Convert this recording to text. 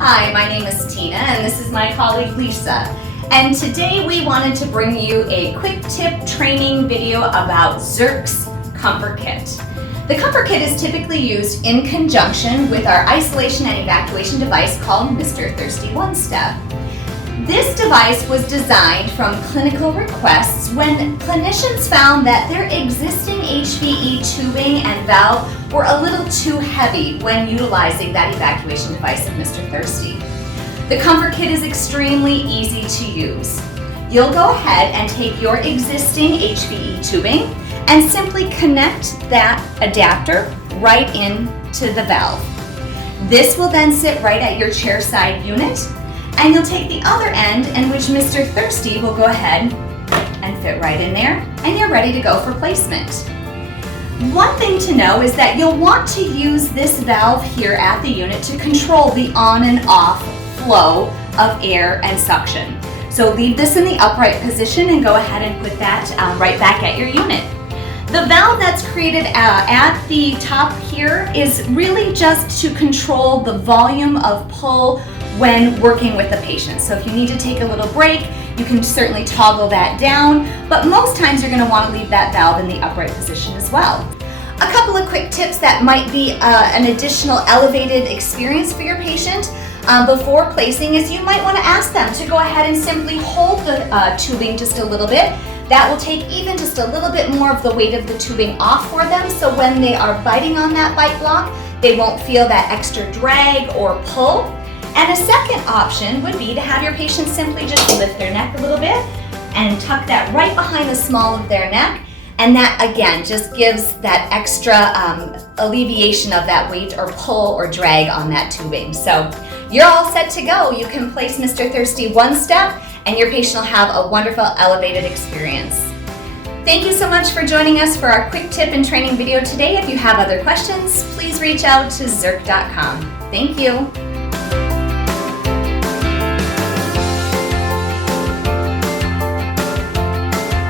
Hi, my name is Tina and this is my colleague Lisa. And today we wanted to bring you a quick tip training video about Zirc's Comfort Kit. The Comfort Kit is typically used in conjunction with our isolation and evacuation device called Mr. Thirsty One Step. This device was designed from clinical requests when clinicians found that their existing HVE tubing and valve were a little too heavy when utilizing that evacuation device of Mr. Thirsty. The Comfort Kit is extremely easy to use. You'll go ahead and take your existing HVE tubing and simply connect that adapter right into the valve. This will then sit right at your chairside unit, and you'll take the other end in which Mr. Thirsty will go ahead and fit right in there, and you're ready to go for placement. One thing to know is that you'll want to use this valve here at the unit to control the on and off flow of air and suction. So leave this in the upright position and go ahead and put that right back at your unit. The valve that's created at the top here is really just to control the volume of pull when working with the patient. So if you need to take a little break, you can certainly toggle that down, but most times you're going to want to leave that valve in the upright position as well. A couple of quick tips that might be an additional elevated experience for your patient before placing is you might want to ask them to go ahead and simply hold the tubing just a little bit. That will take even just a little bit more of the weight of the tubing off for them, so when they are biting on that bite block, they won't feel that extra drag or pull. And a second option would be to have your patient simply just lift their neck a little bit and tuck that right behind the small of their neck. And that, again, just gives that extra alleviation of that weight or pull or drag on that tubing. So you're all set to go. You can place Mr. Thirsty one step and your patient will have a wonderful elevated experience. Thank you so much for joining us for our quick tip and training video today. If you have other questions, please reach out to Zirc.com. Thank you.